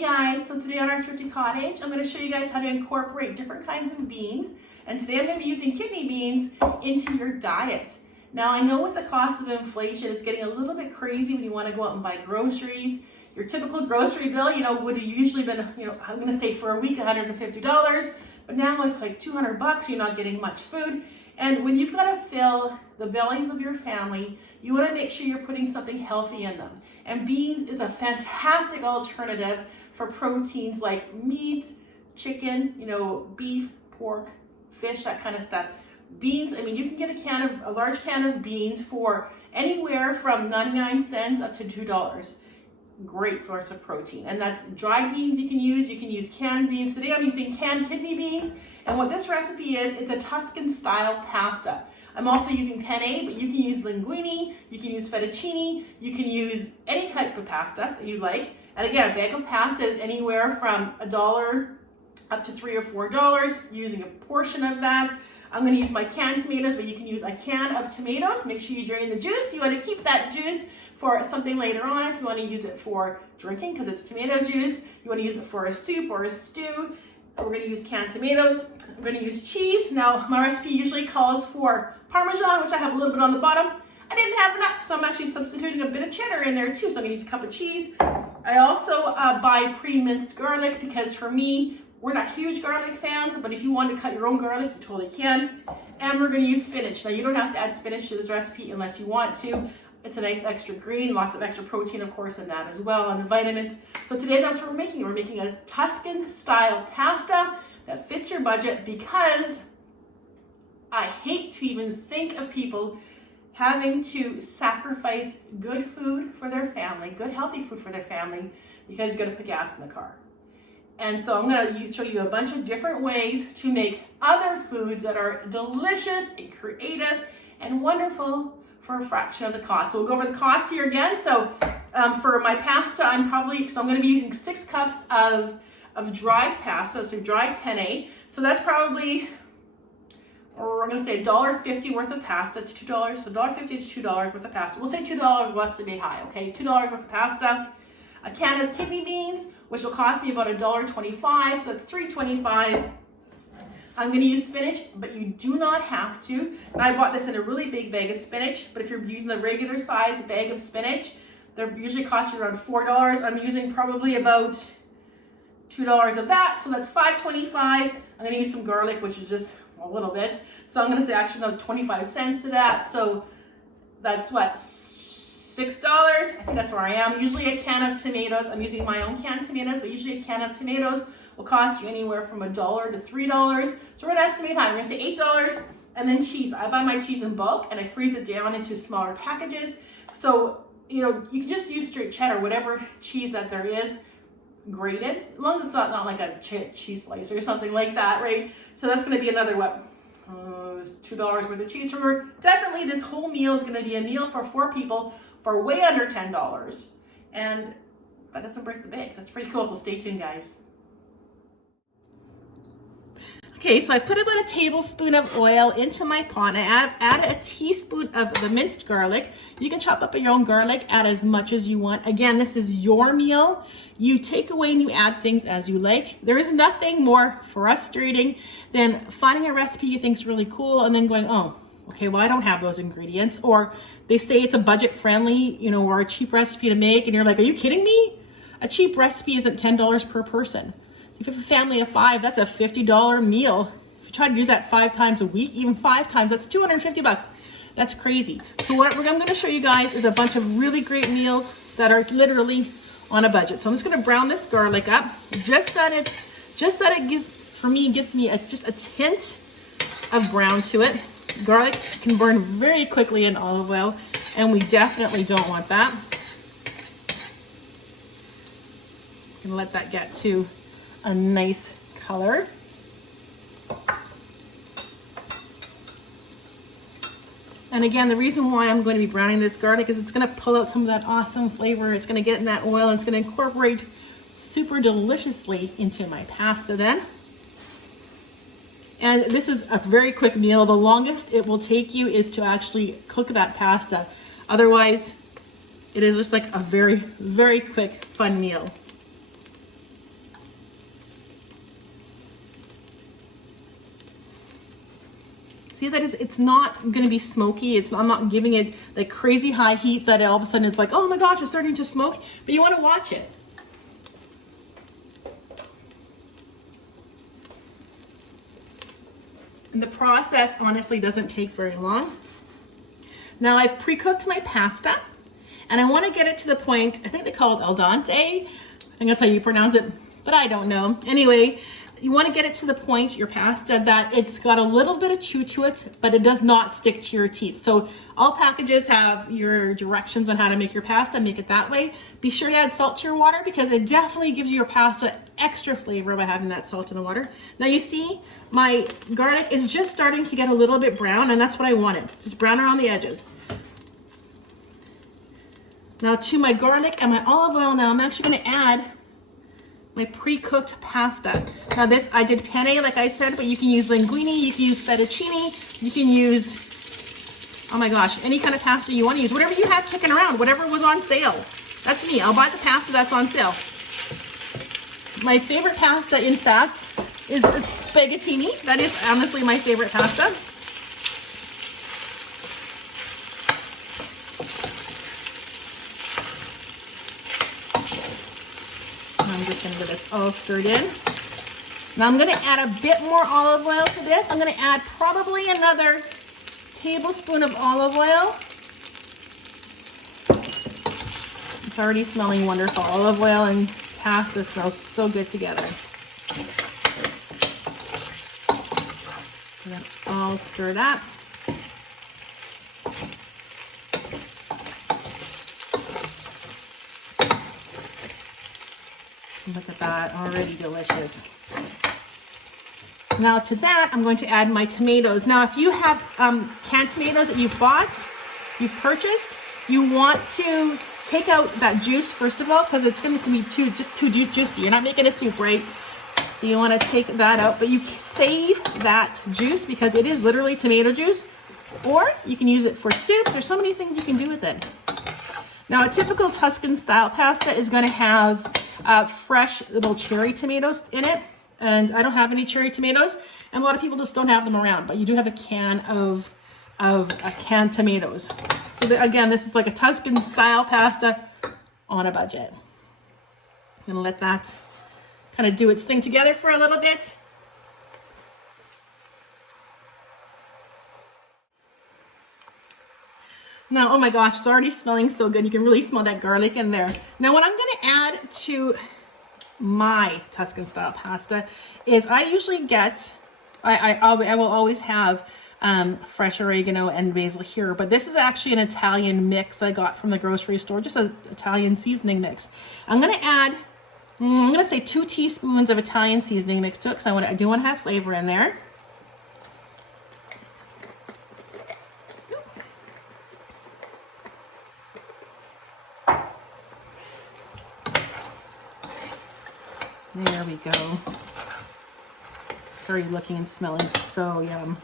Hey guys, so today on our Thrifty Cottage, I'm going to show you guys how to incorporate different kinds of beans. And today I'm going to be using kidney beans into your diet. Now I know with the cost of inflation, it's getting a little bit crazy when you want to go out and buy groceries. Your typical grocery bill, would have usually been, I'm going to say for a week, $150. But now it's like 200 bucks, you're not getting much food. And when you've got to fill the bellies of your family, you want to make sure you're putting something healthy in them. And beans is a fantastic alternative for proteins like meat, chicken, beef, pork, fish, that kind of stuff. Beans, you can get a large can of beans for anywhere from 99 cents up to $2. Great source of protein. And that's dried beans you can use canned beans. Today I'm using canned kidney beans. And what this recipe is, it's a Tuscan Style Pasta. I'm also using penne, but you can use linguine, you can use fettuccine, you can use any type of pasta that you like. And again, a bag of pasta is anywhere from $1 up to $3 or $4, using a portion of that. I'm going to use my canned tomatoes, but you can use a can of tomatoes. Make sure you drain the juice. You want to keep that juice for something later on if you want to use it for drinking because it's tomato juice. You want to use it for a soup or a stew. We're going to use canned tomatoes. We're going to use cheese. Now, my recipe usually calls for Parmesan, which I have a little bit on the bottom. I didn't have enough, so I'm actually substituting a bit of cheddar in there too. So I'm going to use a cup of cheese. I also buy pre-minced garlic because for me, we're not huge garlic fans, but if you want to cut your own garlic, you totally can. And we're going to use spinach. Now, you don't have to add spinach to this recipe unless you want to. It's a nice extra green, lots of extra protein, of course, in that as well, and vitamins. So today, that's what we're making. We're making a Tuscan style pasta that fits your budget because I hate to even think of people having to sacrifice good food for their family, good healthy food for their family, because you got to put gas in the car. And so I'm going to show you a bunch of different ways to make other foods that are delicious and creative and wonderful for a fraction of the cost. So we'll go over the cost here again. So for my pasta, I'm going to be using 6 cups of dried pasta, so dried penne. So that's probably, we're going to say $1.50 worth of pasta to $2, so $1.50 to $2 worth of pasta. We'll say $2 less to be high, okay? $2 worth of pasta. A can of kidney beans, which will cost me about $1.25, so it's $3.25. I'm going to use spinach, but you do not have to. And I bought this in a really big bag of spinach, but if you're using a regular size bag of spinach, they're usually cost you around $4. I'm using probably about $2 of that, so that's $5.25. I'm going to use some garlic, which is just a little bit. So I'm going to say actually another 25 cents to that. So that's what, $6? I think that's where I am. Usually a can of tomatoes, I'm using my own canned tomatoes, but usually a can of tomatoes will cost you anywhere from $1 to $3. So we're going to estimate high. We're going to say $8. And then cheese. I buy my cheese in bulk and I freeze it down into smaller packages. So, you can just use straight cheddar, whatever cheese that there is, grated, as long as it's not like a cheese slice or something like that, right? So that's going to be another, $2 worth of cheese. So definitely this whole meal is going to be a meal for 4 people for way under $10. And that doesn't break the bank. That's pretty cool. So stay tuned, guys. Okay, so I put about a tablespoon of oil into my pot. I add a teaspoon of the minced garlic. You can chop up your own garlic, add as much as you want. Again, this is your meal. You take away and you add things as you like. There is nothing more frustrating than finding a recipe you think is really cool and then going, oh, okay, well, I don't have those ingredients. Or they say it's a budget friendly, or a cheap recipe to make. And you're like, are you kidding me? A cheap recipe isn't $10 per person. If you have a family of 5, that's a $50 meal. If you try to do that 5 times a week, even 5 times, that's $250. That's crazy. So what I'm going to show you guys is a bunch of really great meals that are literally on a budget. So I'm just going to brown this garlic up, just that it gives me just a tint of brown to it. Garlic can burn very quickly in olive oil, and we definitely don't want that. I'm going to let that get to a nice color. And again, the reason why I'm going to be browning this garlic is it's going to pull out some of that awesome flavor. It's going to get in that oil and it's going to incorporate super deliciously into my pasta then. And this is a very quick meal. The longest it will take you is to actually cook that pasta. Otherwise, it is just like a very, very quick, fun meal. See that it's not going to be smoky. I'm not giving it like crazy high heat that all of a sudden it's like, oh my gosh, it's starting to smoke. But you want to watch it. And the process honestly doesn't take very long. Now I've pre-cooked my pasta and I want to get it to the point, I think they call it al dente. I think that's how you pronounce it, but I don't know. Anyway, you want to get it to the point, your pasta, that it's got a little bit of chew to it, but it does not stick to your teeth. So all packages have your directions on how to make your pasta, make it that way. Be sure to add salt to your water because it definitely gives your pasta extra flavor by having that salt in the water. Now you see, my garlic is just starting to get a little bit brown, and that's what I wanted, just brown around the edges. Now to my garlic and my olive oil, now I'm actually going to add my pre-cooked pasta. Now this, I did penne like I said, but you can use linguine, you can use fettuccine, you can use, oh my gosh, any kind of pasta you want to use. Whatever you have kicking around, whatever was on sale. That's me, I'll buy the pasta that's on sale. My favorite pasta, in fact, is spaghettini. That is honestly my favorite pasta. I'm just going to get this all stirred in. Now I'm going to add a bit more olive oil to this. I'm going to add probably another tablespoon of olive oil. It's already smelling wonderful. Olive oil and pasta smells so good together. So that's all stirred up. Look at that, already delicious. Now to that, I'm going to add my tomatoes. Now if you have canned tomatoes that you've purchased, you want to take out that juice first of all, because it's going to be too juicy. You're not making a soup, right? So you want to take that out, but you save that juice because it is literally tomato juice, or you can use it for soups. There's so many things you can do with it. Now a typical Tuscan style pasta is going to have fresh little cherry tomatoes in it, and I don't have any cherry tomatoes, and a lot of people just don't have them around, but you do have a can of canned tomatoes. So again, this is like a Tuscan style pasta on a budget. I'm gonna let that kind of do its thing together for a little bit. Now, oh my gosh, it's already smelling so good. You can really smell that garlic in there. Now, what I'm going to add to my Tuscan style pasta is I usually get, I will always have fresh oregano and basil here, but this is actually an Italian mix I got from the grocery store, just an Italian seasoning mix. I'm going to add, I'm going to say 2 teaspoons of Italian seasoning mix to it because I do want to have flavor in there. There we go. It's already looking and smelling so yum.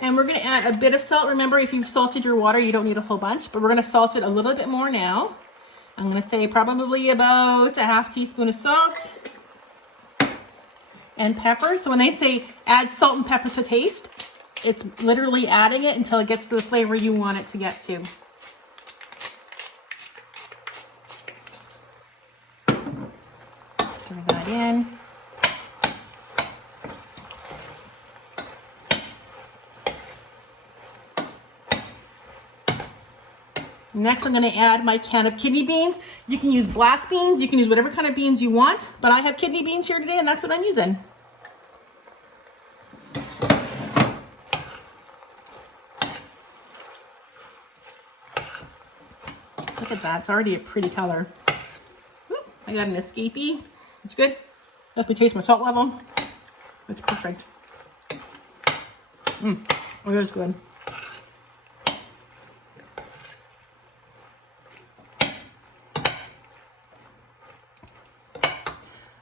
And we're going to add a bit of salt. Remember, if you've salted your water, you don't need a whole bunch, but we're going to salt it a little bit more now. I'm going to say probably about a half teaspoon of salt. And pepper. So when they say add salt and pepper to taste, it's literally adding it until it gets to the flavor you want it to get to. Stir that in. Next, I'm going to add my can of kidney beans. You can use black beans, you can use whatever kind of beans you want, but I have kidney beans here today and that's what I'm using. Look at that, it's already a pretty color. Whoop, I got an escapee, it's good. Let me taste my salt level. It's perfect. Oh, that's good.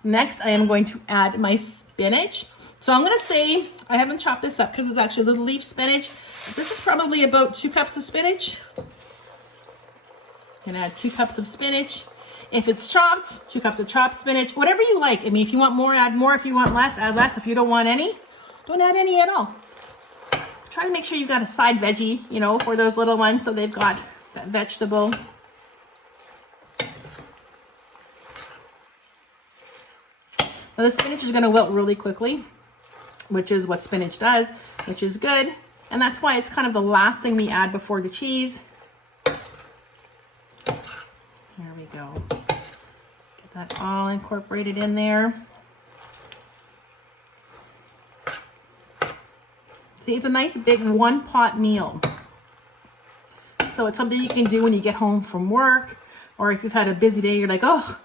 Next, I am going to add my spinach. So I'm going to say, I haven't chopped this up because it's actually little leaf spinach. This is probably about 2 cups of spinach. can add 2 cups of spinach. If it's chopped, 2 cups of chopped spinach, whatever you like. I mean, if you want more, add more. If you want less, add less. If you don't want any, don't add any at all. Try to make sure you've got a side veggie, you know, for those little ones, so they've got that vegetable. Now the spinach is going to wilt really quickly, which is what spinach does, which is good. And that's why it's kind of the last thing we add before the cheese. There we go. Get that all incorporated in there. See, it's a nice big 1-pot meal. So it's something you can do when you get home from work, or if you've had a busy day, you're like, oh,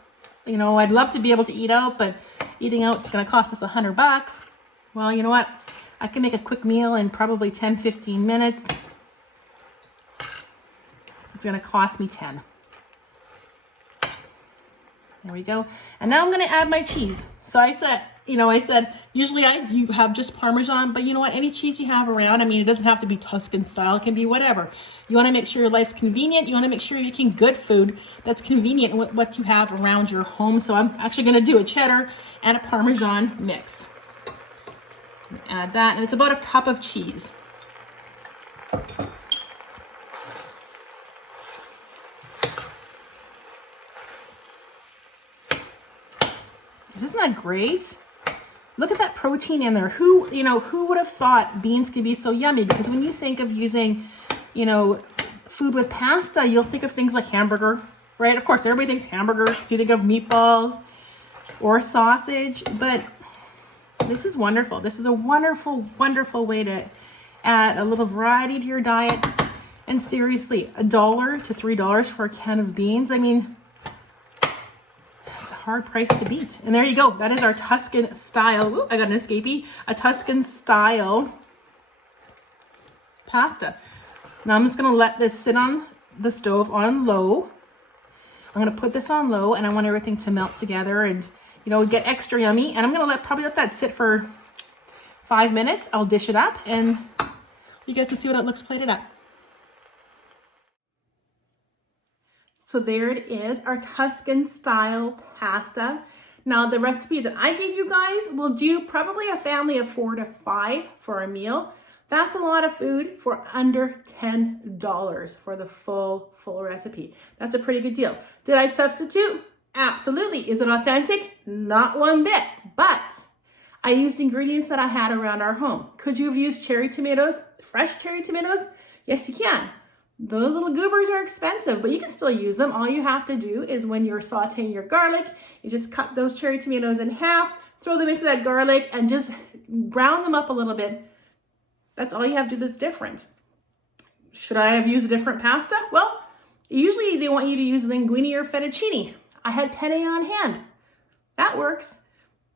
you know, I'd love to be able to eat out, but eating out is going to cost us $100. Well, you know what? I can make a quick meal in probably 10-15 minutes. It's going to cost me 10. There we go. And now I'm going to add my cheese. So I said, usually you have just Parmesan, but you know what? Any cheese you have around, I mean, it doesn't have to be Tuscan style. It can be whatever. You want to make sure your life's convenient. You want to make sure you're making good food that's convenient with what you have around your home. So I'm actually going to do a cheddar and a Parmesan mix. Add that, and it's about a cup of cheese. Isn't that great? Look at that protein in there. Who would have thought beans could be so yummy? Because when you think of using, food with pasta, you'll think of things like hamburger, right? Of course, everybody thinks hamburger. So you think of meatballs or sausage, but this is wonderful. This is a wonderful, wonderful way to add a little variety to your diet. And seriously, $1 to $3 for a can of beans. I mean, it's a hard price to beat. And there you go. That is our Tuscan style. Ooh, I got an escapee. A Tuscan style pasta. Now I'm just going to let this sit on the stove on low. I'm going to put this on low, and I want everything to melt together and get extra yummy. And I'm going to probably let that sit for 5 minutes. I'll dish it up and you guys can see what it looks plated up. So there it is, our Tuscan style pasta. Now the recipe that I gave you guys will do probably a family of 4 to 5 for a meal. That's a lot of food for under $10 for the full recipe. That's a pretty good deal. Did I substitute? Absolutely. Is it authentic? Not one bit, but I used ingredients that I had around our home. Could you have used cherry tomatoes, fresh cherry tomatoes? Yes, you can. Those little goobers are expensive, but you can still use them. All you have to do is when you're sauteing your garlic, you just cut those cherry tomatoes in half, throw them into that garlic, and just brown them up a little bit. That's all you have to do that's different. Should I have used a different pasta? Well, usually they want you to use linguine or fettuccine. I had penne on hand. That works.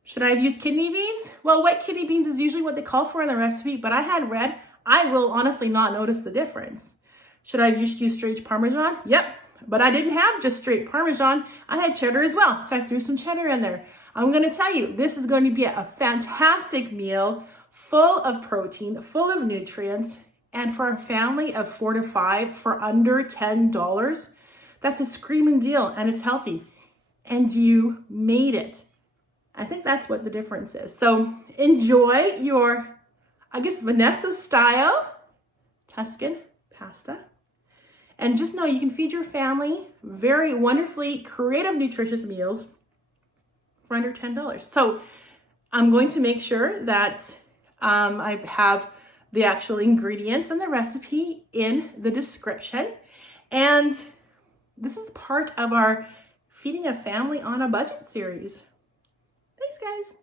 Should I have used kidney beans? Well, white kidney beans is usually what they call for in the recipe, but I had red. I will honestly not notice the difference. Should I have used straight Parmesan? Yep, but I didn't have just straight Parmesan. I had cheddar as well, so I threw some cheddar in there. I'm going to tell you, this is going to be a fantastic meal, full of protein, full of nutrients, and for a family of 4 to 5 for under $10, that's a screaming deal, and it's healthy. And you made it. I think that's what the difference is. So enjoy your, Vanessa style Tuscan pasta. And just know you can feed your family very wonderfully creative, nutritious meals for under $10. So I'm going to make sure that I have the actual ingredients and the recipe in the description. And this is part of our Feeding a Family on a Budget series. Thanks, guys.